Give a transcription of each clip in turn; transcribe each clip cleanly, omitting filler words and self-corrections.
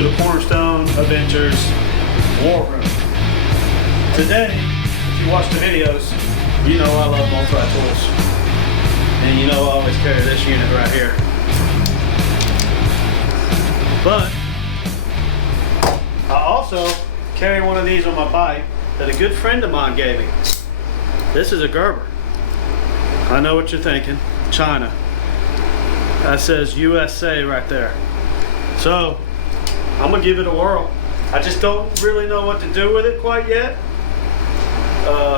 to the Cornerstone Adventures War Room. Today, if you watch the videos, you know I love multi-tools. And you know I always carry this unit right here. But I also carry one of these on my bike that a good friend of mine gave me. This is a Gerber. I know what you're thinking, China. That says USA right there. So, I'm gonna give it a whirl. I just don't really know what to do with it quite yet.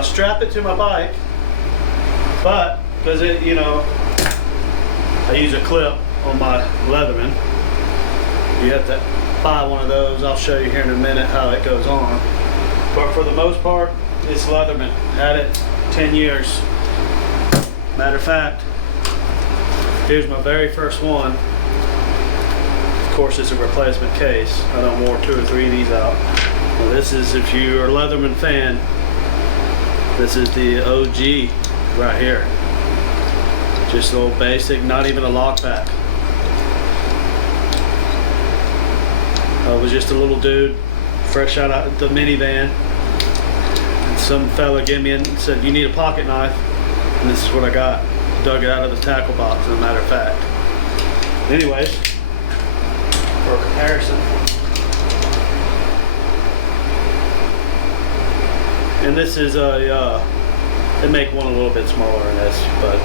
Strap it to my bike, but because it, you know, I use a clip on my Leatherman. You have to buy one of those. I'll show you here in a minute how it goes on. But for the most part, it's Leatherman. Had it 10 years. Matter of fact, here's my very first one. Of course, it's a replacement case. I done wore 2 or 3 of these out. Well, this is, if you're a Leatherman fan, this is the OG right here. Just a little basic, not even a lock back. I was just a little dude, fresh out of the minivan. And some fella gave me and said, "You need a pocket knife." And this is what I got. Dug it out of the tackle box, as a matter of fact. Anyways, for comparison. And this is a, they make one a little bit smaller than this, but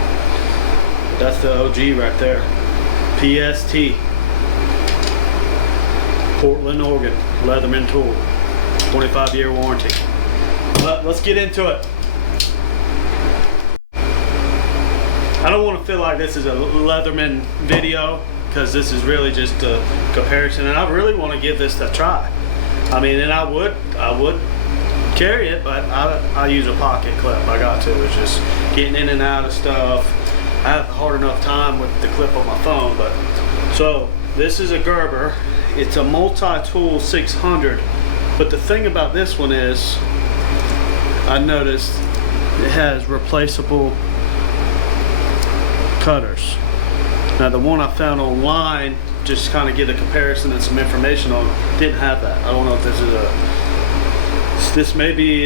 that's the OG right there. PST. Portland, Oregon. Leatherman tool. 25-year warranty. But let's get into it. I don't want to feel like this is a Leatherman video, because this is really just a comparison, and I really want to give this a try. I mean, and I would carry it, but I use a pocket clip. I got to. It's just getting in and out of stuff. I have a hard enough time with the clip on my phone. But so this is a Gerber. It's a multi-tool 600. But the thing about this one is, I noticed it has replaceable cutters. Now the one I found online, just kind of get a comparison and some information on, didn't have that. I don't know if this is this may be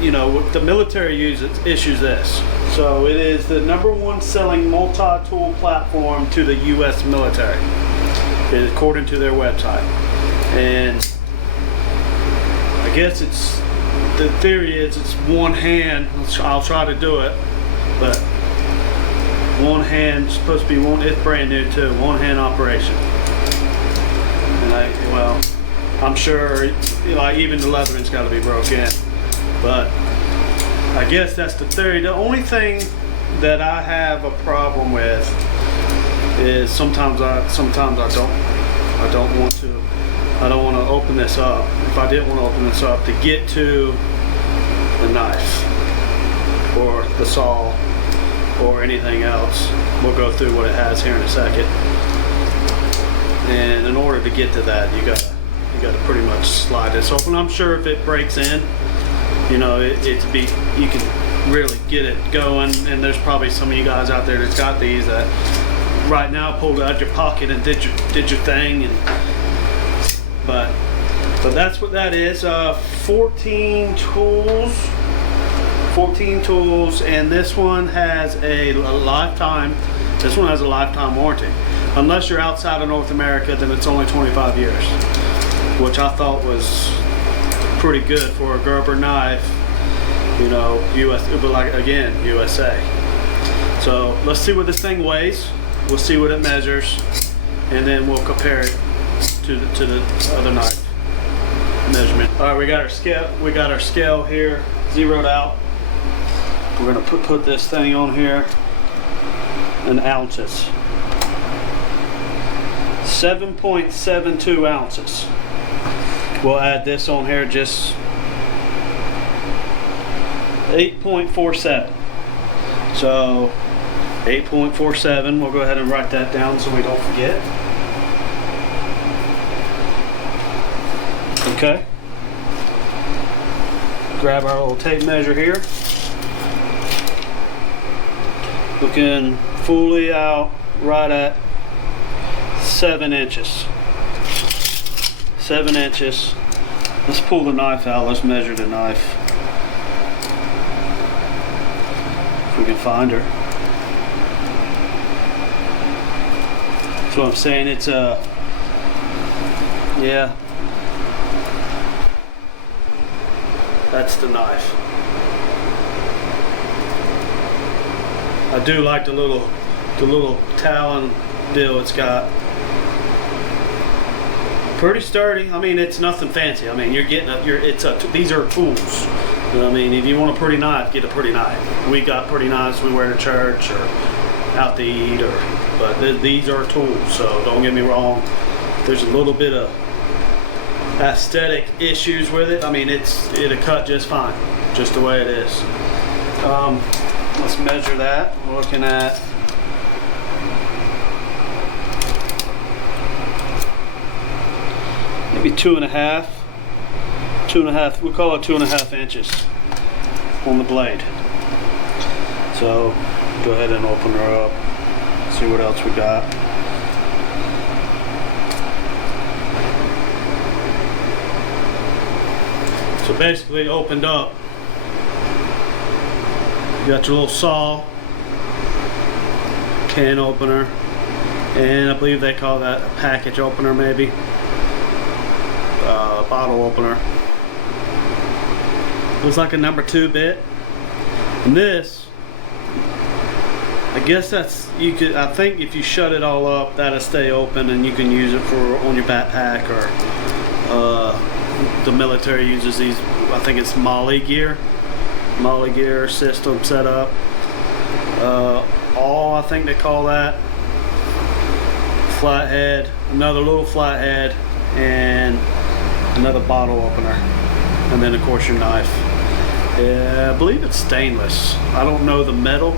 you know, the military issues this. So it is the #1 selling multi-tool platform to the U.S. military, according to their website. And I guess it's, the theory is it's one hand. I'll try to do it, but one hand, supposed to be one, it's brand new too, one hand operation. And well, I'm sure, you know, even the Leatherman's got to be broke in, but I guess that's the theory. The only thing that I have a problem with is sometimes I don't want to open this up. If I didn't want to open this up to get to the knife or the saw or anything else. We'll go through what it has here in a second. And in order to get to that, you gotta pretty much slide this open. I'm sure if it breaks in, you know, you can really get it going. And there's probably some of you guys out there that's got these that right now pulled it out your pocket and did your thing. And but that's what that is. 14 tools, and this one has a lifetime. This one has a lifetime warranty. Unless you're outside of North America, then it's only 25 years, which I thought was pretty good for a Gerber knife. You know, but like again, USA. So let's see what this thing weighs. We'll see what it measures, and then we'll compare it to the other knife measurement. All right, we got our scale. We got our scale here zeroed out. We're gonna put this thing on here in ounces. 7.72 ounces. We'll add this on here, just 8.47. So 8.47, we'll go ahead and write that down so we don't forget. Okay. Grab our little tape measure here. Looking fully out right at 7 inches. 7 inches. Let's pull the knife out. Let's measure the knife. If we can find her. That's what I'm saying. It's yeah. That's the knife. I do like the little talon deal it's got. Pretty sturdy. I mean, it's nothing fancy. I mean, you're getting these are tools. You know what I mean? If you want a pretty knife, get a pretty knife. We got pretty knives we wear to church or out to eat, but these are tools. So don't get me wrong. There's a little bit of aesthetic issues with it. I mean, it'll cut just fine, just the way it is. Let's measure that. We're looking at maybe 2.5. We call it 2.5 inches on the blade. So go ahead and open her up. See what else we got. So basically, opened up. You got your little saw, can opener, and I believe they call that a package opener, maybe. Bottle opener. Looks like a number 2 bit. And this, I guess that's, I think if you shut it all up, that'll stay open and you can use it on your backpack, or the military uses these, I think it's Molly gear system set up. I think they call that. Flathead, another little flathead, and another bottle opener, and then of course your knife. Yeah, I believe it's stainless. I don't know the metal.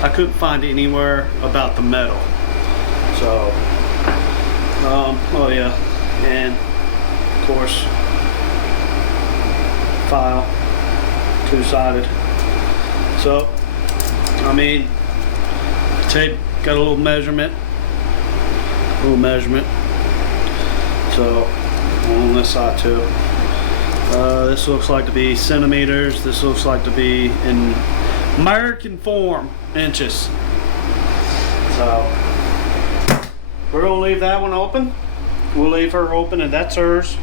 I couldn't find anywhere about the metal. So, oh yeah, and of course, file, 2-sided. So, I mean, tape got a little measurement. So, on this side too. This looks like to be centimeters. This looks like to be in American form, inches. So we're gonna leave that one open. We'll leave her open, and that's hers.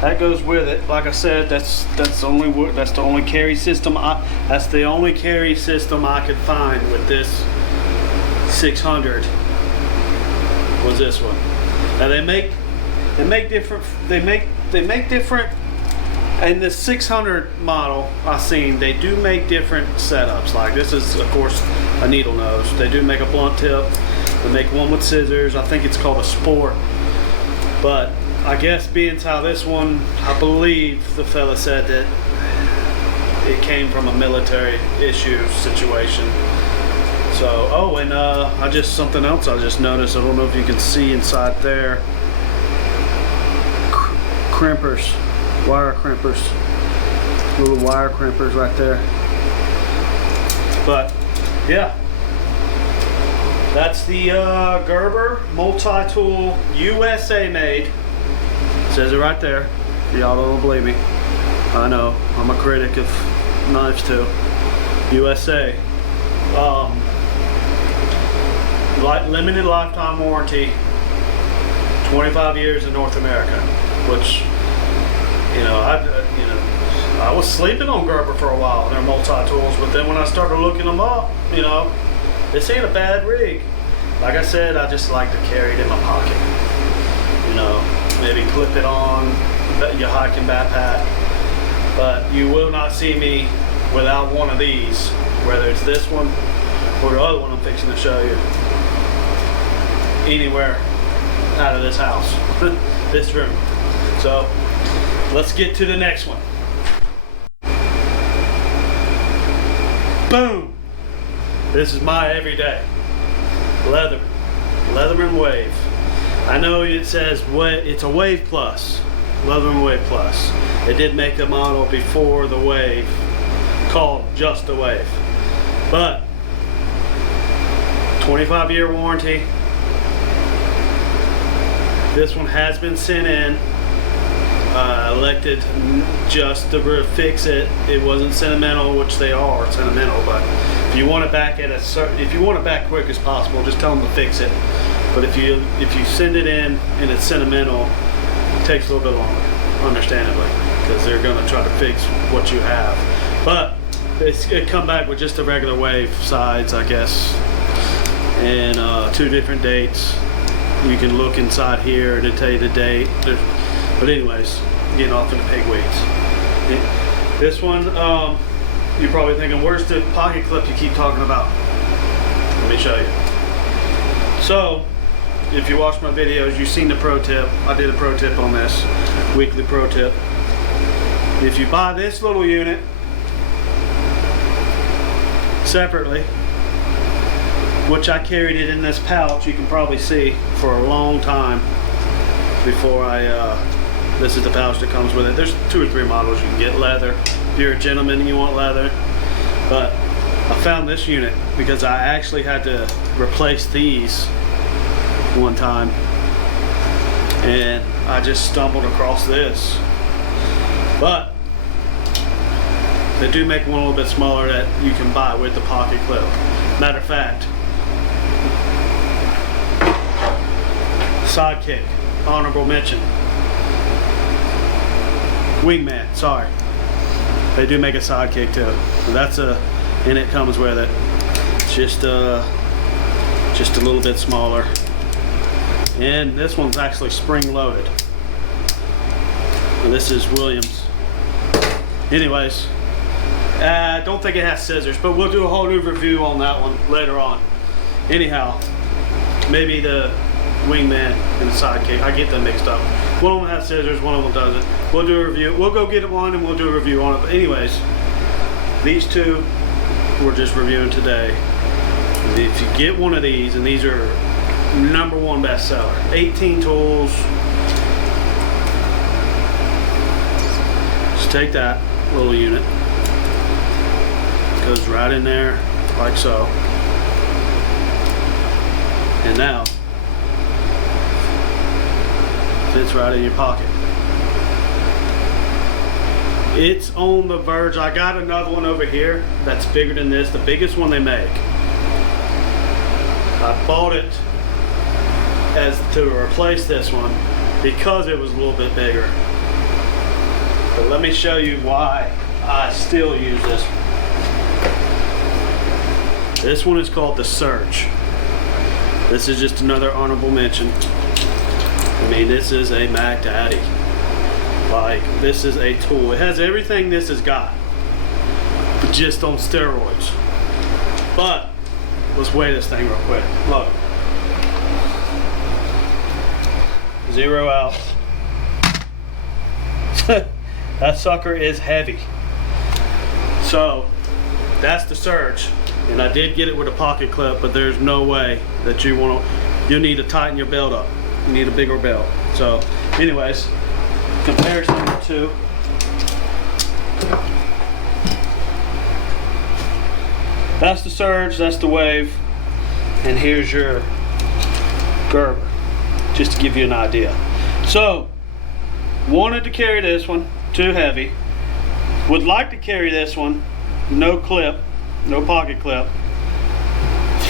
That goes with it. Like I said, that's the only carry system. That's the only carry system I could find with this 600. Was this one? Now they make different. In the 600 model I've seen, they do make different setups. Like this is, of course, a needle nose. They do make a blunt tip. They make one with scissors. I think it's called a Sport. But I guess being how this one, I believe the fella said that it came from a military issue situation. So, oh, and something else I just noticed. I don't know if you can see inside there. Crimpers. Wire crimpers, little wire crimpers right there. But yeah, that's the Gerber multi-tool, USA made. It says it right there. Y'all don't believe me. I know, I'm a critic of knives too. USA. Limited lifetime warranty, 25 years in North America, which, I was sleeping on Gerber for a while. They're multi-tools, but then when I started looking them up, this ain't a bad rig. Like I said, I just like to carry it in my pocket. Maybe clip it on your hiking backpack. But you will not see me without one of these, whether it's this one or the other one I'm fixing to show you, anywhere out of this house, this room. So let's get to the next one. Boom! This is my everyday Leatherman Wave. I know it says it's a Wave Plus, Leatherman Wave Plus. They did make a model before the Wave called just the Wave, but 25-year warranty. This one has been sent in. Elected just to fix it. It wasn't sentimental, which they are sentimental, but if you want it back if you want it back quick as possible, just tell them to fix it. But if you send it in and it's sentimental, it takes a little bit longer, understandably, because they're going to try to fix what you have. But it come back with just the regular wave sides, I guess, and 2 different dates. You can look inside here and it'll tell you the date. But anyways, getting off into pig weeds. This one, you're probably thinking, where's the pocket clip you keep talking about? Let me show you. So, if you watch my videos, you've seen the pro tip. I did a pro tip on this, weekly pro tip. If you buy this little unit separately, which I carried it in this pouch, you can probably see, for a long time before this is the pouch that comes with it. There's 2 or 3 models you can get leather if you're a gentleman and you want leather. But I found this unit because I actually had to replace these one time, and I just stumbled across this. But they do make one a little bit smaller that you can buy with the pocket clip. Matter of fact, sidekick, honorable mention. Wingman, sorry. They do make a sidekick too. So that's and it comes with it. It's just a little bit smaller. And this one's actually spring loaded. And this is Williams. Anyways, I don't think it has scissors, but we'll do a whole new review on that one later on. Anyhow, maybe the Wingman and the sidekick, I get them mixed up. One of them has scissors, one of them doesn't. We'll do a review. We'll go get one and we'll do a review on it. But anyways, these 2 we're just reviewing today. If you get one of these, and these are #1 bestseller, 18 tools. Just take that little unit, goes right in there like so, and now fits right in your pocket. It's on the verge. I got another one over here that's bigger than this, the biggest one they make. I bought it as to replace this one because it was a little bit bigger. But let me show you why I still use this one. This one is called the Surge. This is just another honorable mention. I mean, this is a Mac Daddy. Like, this is a tool. It has everything this has got, but just on steroids. But let's weigh this thing real quick. Look. 0 out. That sucker is heavy. So that's the Surge, and I did get it with a pocket clip, but there's no way that you'll need to tighten your belt up. You need a bigger belt. So anyways, comparison of the 2. That's the Surge, that's the Wave, and here's your Gerber, just to give you an idea. So, wanted to carry this one, too heavy. Would like to carry this one, no clip, no pocket clip.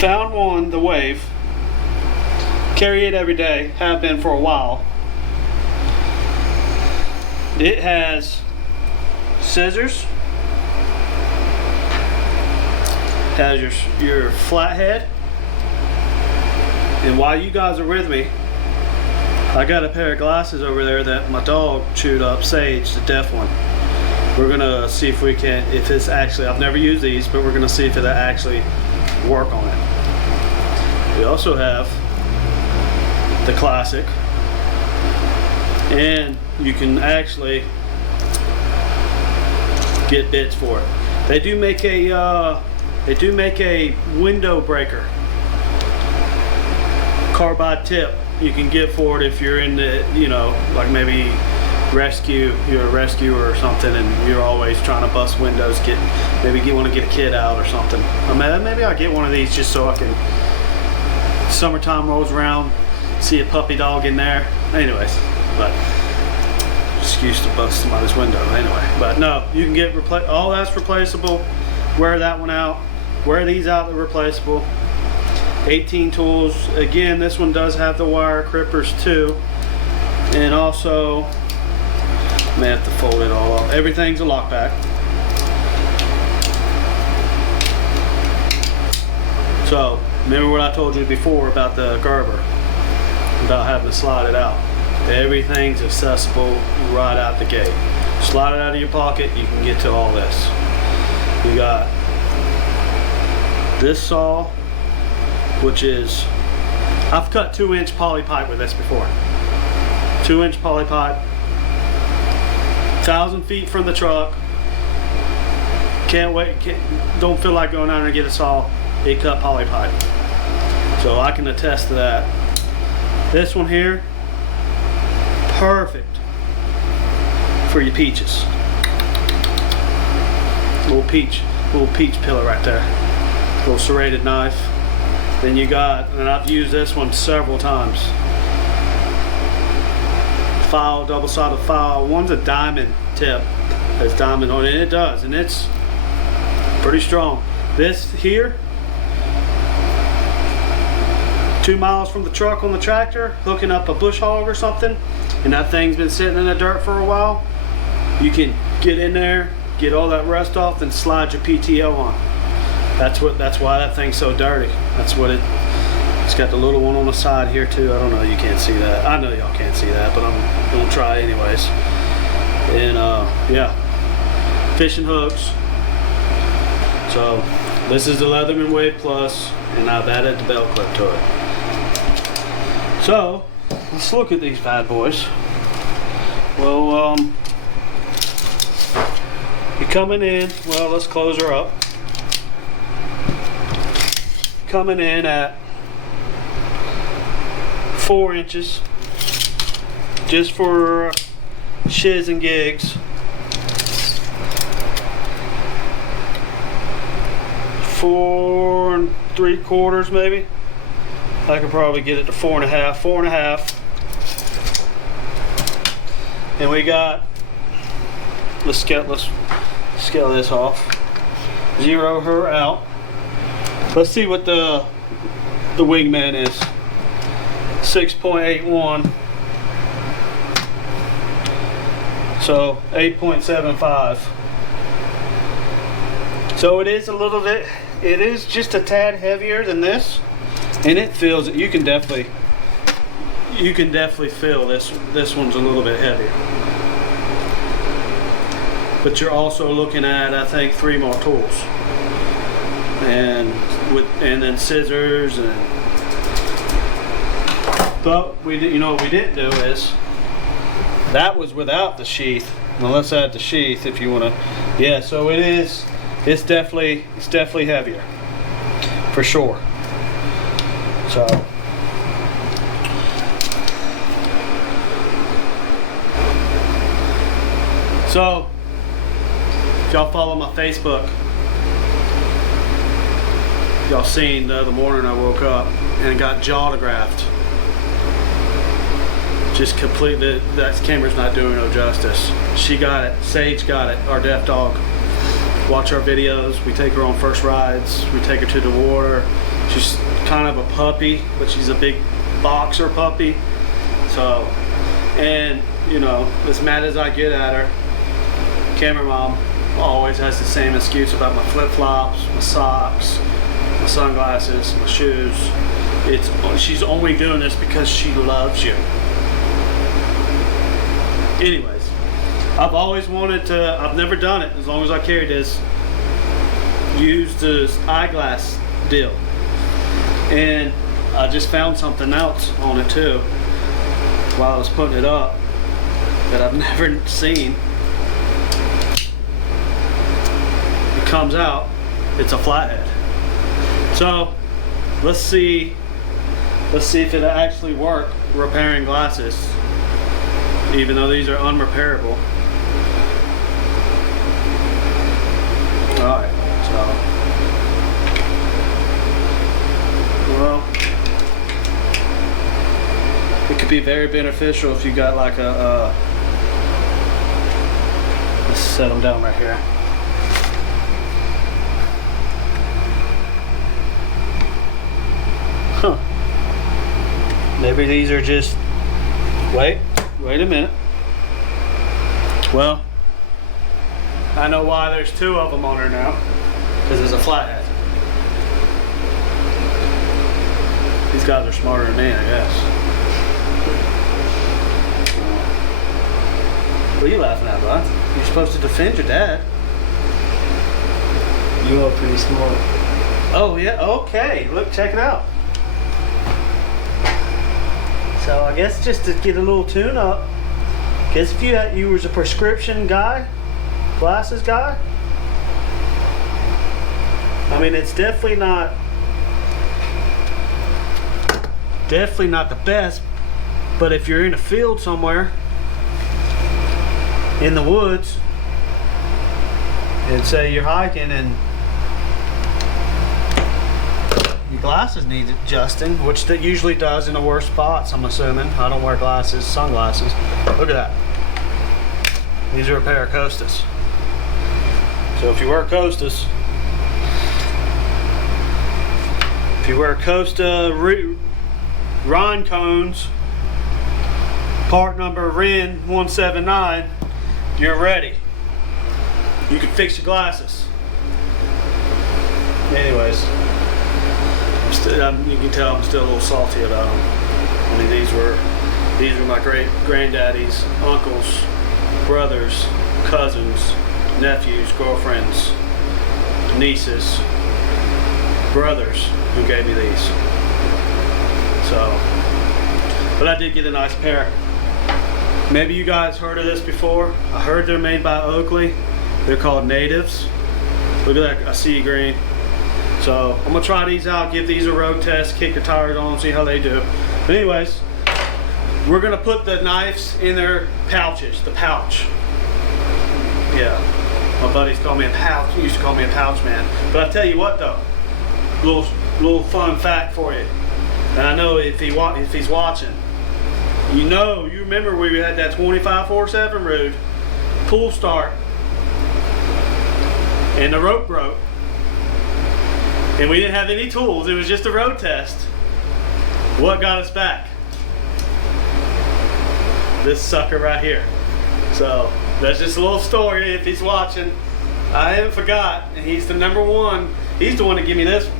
Found one, the Wave. Carry it every day, have been for a while. It has scissors. Has your flathead. And while you guys are with me, I got a pair of glasses over there that my dog chewed up, Sage, the deaf one. We're gonna see if we can, if it's actually, I've never used these, but we're gonna see if it'll actually work on it. We also have the classic, and you can actually get bits for it. They do make a window breaker carbide tip you can get for it if you're in the, you know, like maybe rescue, you're a rescuer or something and you're always trying to bust windows, want to get a kid out or something. I mean, maybe I'll get one of these just so I can, summertime rolls around, see a puppy dog in there. Anyways, but just excuse to bust somebody's window anyway. But no, you can get all that's replaceable. Wear that one out. Wear these out, they're replaceable. 18 tools. Again, this one does have the wire crippers too. And also, I may have to fold it all up. Everything's a lockback. So, remember what I told you before about the Gerber, about having to slide it out. Everything's accessible right out the gate. Slide it out of your pocket, you can get to all this. You got this saw, which is, I've cut 2-inch poly pipe with this before. 2-inch poly pipe, 1,000 feet from the truck. Can't wait, don't feel like going down there and get a saw. It cut poly pipe. So I can attest to that. This one here, perfect for your peaches. Little peach pillar right there. Little serrated knife. Then you got, and I've used this one several times. File, double-sided file. One's a diamond tip. Has diamond on it. It does, and it's pretty strong. This here, 2 miles from the truck on the tractor, hooking up a bush hog or something, and that thing's been sitting in the dirt for a while, you can get in there, get all that rust off, and slide your PTO on. That's why that thing's so dirty. That's what it's got the little one on the side here too. I don't know, you can't see that. I know y'all can't see that, but I'm gonna try anyways. And yeah, fishing hooks. So this is the Leatherman Wave Plus, and I've added the belt clip to it. So let's look at these bad boys. Well, you're coming in. Well, let's close her up. Coming in at 4 inches, just for shiz and gigs. 4 3/4 maybe. I could probably get it to 4.5. 4.5. And we got, let's scale this off. Zero her out. Let's see what the wingman is. 6.81. So 8.75. So it is a little bit, it is just a tad heavier than this, and it feels it. You can definitely feel this one's a little bit heavier. But you're also looking at, I think, 3 more tools. And then scissors, but you know what we didn't do is, that was without the sheath. Well, let's add the sheath if you want to. Yeah, so it's definitely heavier for sure. So if y'all follow my Facebook, y'all seen the other morning I woke up and got jaw autographed. Just completely, that camera's not doing no justice. She got it, Sage got it, our deaf dog. Watch our videos, we take her on first rides, we take her to the water. She's kind of a puppy, but she's a big boxer puppy. So, and you know, as mad as I get at her, camera mom always has the same excuse about my flip-flops, my socks, my sunglasses, my shoes. She's only doing this because she loves you. Anyways, I've always wanted to, I've never done it as long as I carried this, use this eyeglass deal. And I just found something else on it too while I was putting it up that I've never seen. It comes out, it's a flathead. So let's see if it'll actually work repairing glasses, even though these are unrepairable. Alright, so, well, it could be very beneficial if you got like a set them down right here. Huh. Maybe these are just, wait a minute. Well, I know why there's two of them on there now, because there's a flathead. These guys are smarter than me, I guess. What are you laughing at, bud? You're supposed to defend your dad. You are pretty smart. Oh yeah, okay. Look, check it out. So I guess just to get a little tune up. Guess if you was a prescription guy, glasses guy. I mean, it's definitely not the best, but if you're in a field somewhere, in the woods, and say you're hiking and your glasses need adjusting, which that usually does in the worst spots, I'm assuming. I don't wear glasses, sunglasses. Look at that. These are a pair of Costas. So if you wear Costas, Costa rhine cones, part number RIN 179, you're ready. You can fix your glasses. Anyways, you can tell I'm still a little salty about them. I mean, these were my great granddaddies, uncles, brothers, cousins, nephews, girlfriends, nieces, brothers who gave me these. So, but I did get a nice pair. Maybe you guys heard of this before. I heard they're made by Oakley. They're called Natives. Look at that, I see green. So I'm gonna try these out, give these a road test, kick the tires on, see how they do. But anyways, we're gonna put the knives in their pouches, the pouch. Yeah, my buddies call me a pouch, he used to call me a pouch man. But I tell you what though, little fun fact for you. And I know if he's watching, you remember we had that 25-47 route, pull start, and the rope broke. And we didn't have any tools, it was just a road test. What got us back? This sucker right here. So, that's just a little story if he's watching. I haven't forgot, and he's the number one. He's the one to give me this one.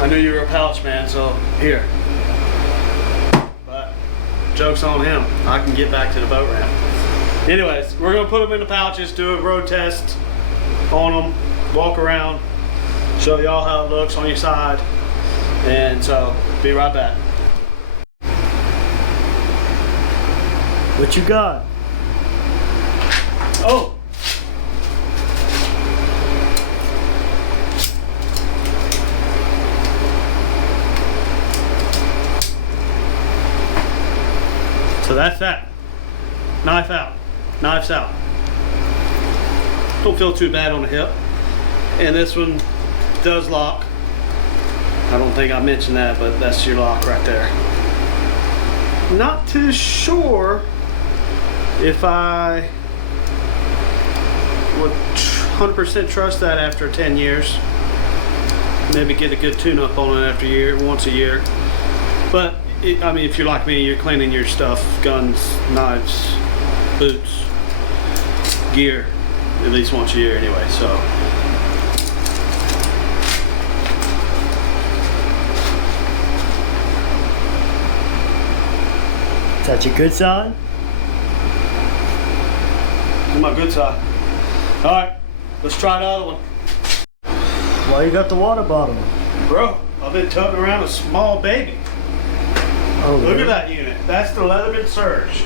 I knew you were a pouch man, so here. But, joke's on him. I can get back to the boat ramp. Anyways, we're gonna put them in the pouches, do a road test on them, walk around, show y'all how it looks on your side, and so be right back. What you got? Oh! So that's that. Knife out. Knife's out. Don't feel too bad on the hip. And this one does lock. I don't think I mentioned that, but that's your lock right there. Not too sure if I would 100% trust that after 10 years. Maybe get a good tune-up on it after once a year. But I mean, if you're like me, you're cleaning your stuff, guns, knives, boots, gear, at least once a year anyway. So. Is that your good side? This is my good side. Alright, let's try the other one. Why you got the water bottle? Bro, I've been toting around a small baby. Oh, Look really? at that unit. That's the Leatherman Surge.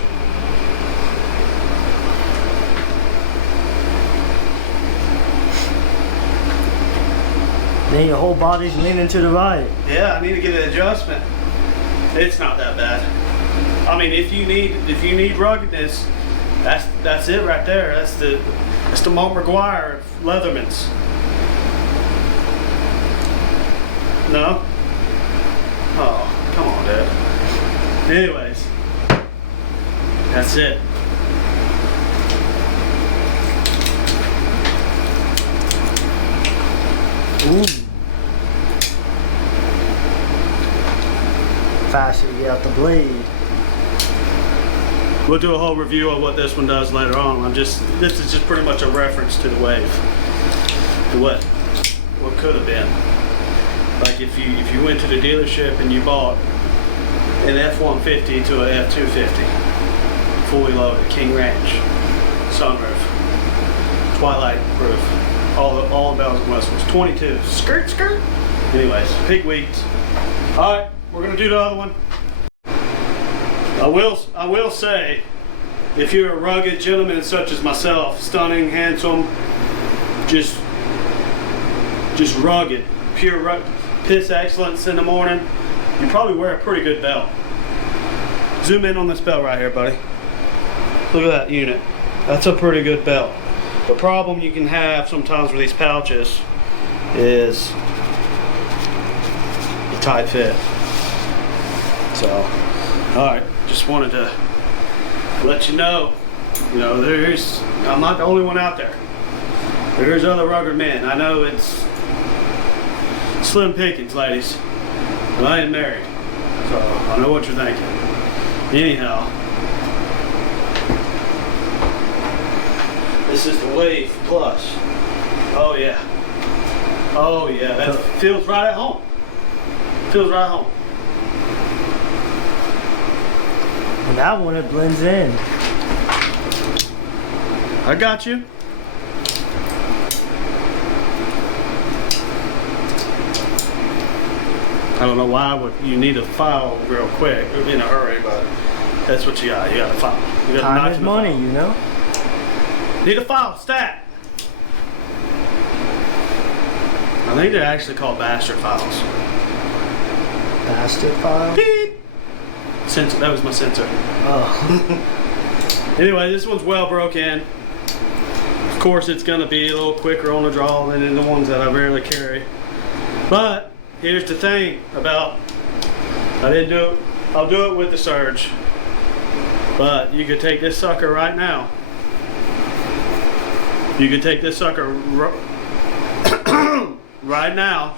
Then your whole body's leaning to the right. Yeah, I need to get an adjustment. It's not that bad. I mean, if you need ruggedness, that's it right there. That's the Mont McGuire of Leathermans. No? Oh, come on, Dad. Anyways, that's it. Ooh. Faster to get out the blade. We'll do a whole review of what this one does later on. This is just pretty much a reference to the wave, to what could have been. Like if you went to the dealership and you bought an F-150 to an F-250, fully loaded, King Ranch, sunroof, Twilight roof, all the bells and whistles, 22, skirt. Anyways, pig weeks. All right, we're gonna do the other one. I will say, if you're a rugged gentleman such as myself, stunning, handsome, just rugged, pure piss excellence in the morning, you probably wear a pretty good belt. Zoom in on this belt right here, buddy. Look at that unit. That's a pretty good belt. The problem you can have sometimes with these pouches is the tight fit. So, all right, just wanted to let you know, I'm not the only one out there. There's other rugged men. I know it's slim pickings, ladies, but I ain't married, so I know what you're thinking. Anyhow, this is the Wave Plus. Oh yeah, that feels right at home. Feels right at home. And that one, it blends in. I got you. I don't know why you need a file real quick in a hurry, but that's what you got. You got a file. You got Time is money, you know? Need a file, stat. I think they're actually called bastard files. Bastard file? Beep. Sensor, that was my sensor. Oh. Anyway, this one's well broken. Of course, it's gonna be a little quicker on the draw than the ones that I rarely carry. But here's the thing about, I'll do it with the Surge. But you could take this sucker right now. You could take this sucker right now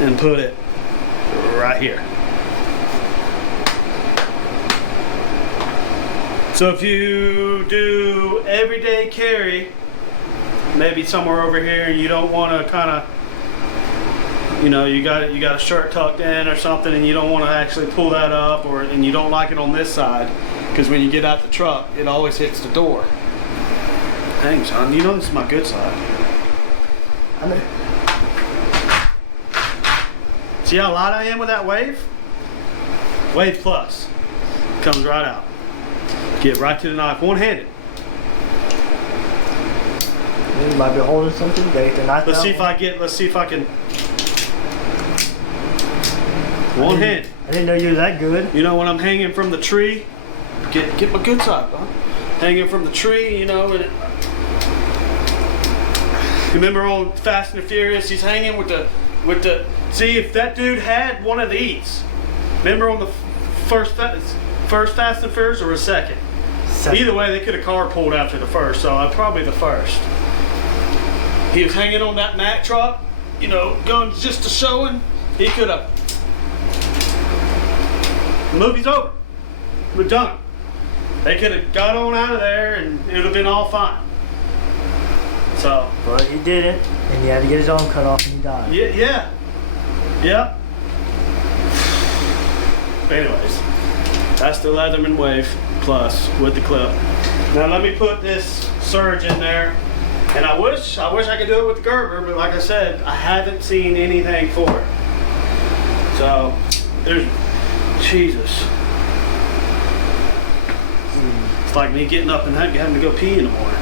and put it right here. So if you do everyday carry, maybe somewhere over here, and you don't want to kind of, you got a shirt tucked in or something, and you don't want to actually pull that up, and you don't like it on this side, because when you get out the truck, it always hits the door. Dang, son, this is my good side. See how light I am with that Wave? Wave Plus. Comes right out. Get right to the knife, one-handed. You might be holding something. Get the knife. Let's see if I can. One hand. I didn't know you were that good. When I'm hanging from the tree, get my good side, huh? Hanging from the tree, and it, remember on Fast and the Furious, he's hanging with the. See, if that dude had one of these, remember on the first Fast and Furious or a second? Either way, they could have carpooled after the first, so probably the first. He was hanging on that Mack truck, guns just to show him. He could have. The movie's over. We're done. They could have got on out of there and it would have been all fine. So. But he didn't, and he had to get his arm cut off and he died. Yeah. Anyways, that's the Leatherman Wave Plus with the clip. Now let me put this Surge in there. And I wish I could do it with the Gerber, but like I said, I haven't seen anything for it. So, there's, Jesus. It's like me getting up and having to go pee in the morning.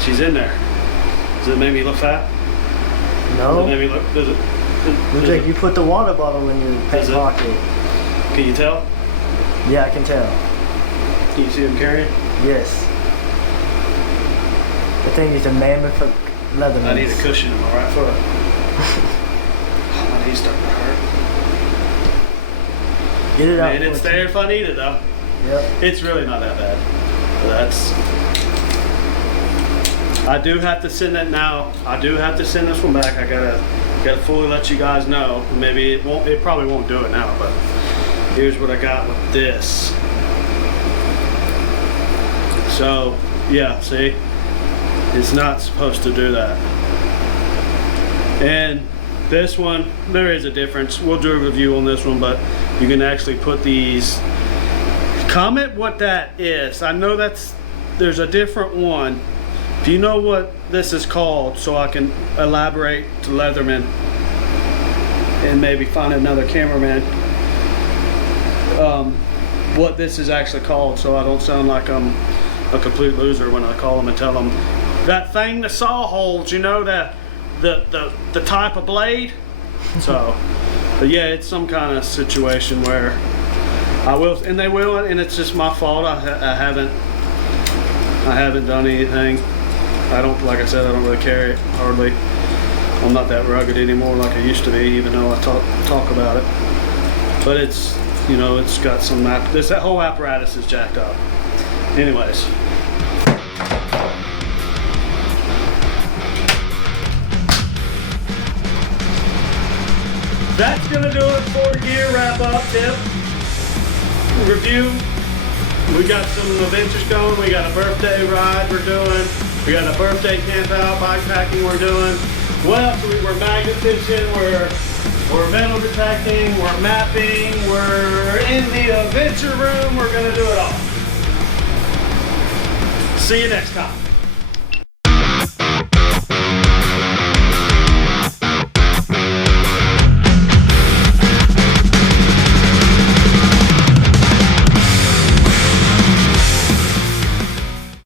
She's in there. Does it make me look fat? No. Does it make me look, Looks like you put the water bottle in your pants pocket. Can you tell? Yeah, I can tell. Can you see him carrying? Yes. The thing is a mammoth Leatherman. I need a cushion in my right foot. My knee's starting to hurt. Get it out. And it's there if I need it though. Yep. It's really not that bad. That's. I do have to send that now. I do have to send this one back. I gotta fully let you guys know. Maybe it won't. It probably won't do it now. But here's what I got with this. So yeah, see, it's not supposed to do that. And this one, there is a difference. We'll do a review on this one, but you can actually put these. Comment what that is. I know there's a different one. Do you know what this is called, so I can elaborate to Leatherman and maybe find another cameraman what this is actually called, so I don't sound like I'm a complete loser when I call them and tell them that thing the saw holds, you know, the type of blade. So, but yeah, it's some kind of situation where I will, and they will, and it's just my fault. I haven't done anything. Like I said, I don't really carry it hardly. I'm not that rugged anymore like I used to be, even though I talk about it. But it's, you know, it's got some, that whole apparatus is jacked up. Anyways. That's gonna do it for gear wrap up tip review. We got some adventures going. We got a birthday ride we're doing. We got a birthday camp out, bikepacking we're doing. Well, so we're magnet fishing, we're metal detecting, we're mapping, we're in the adventure room. We're gonna do it all. See you next time.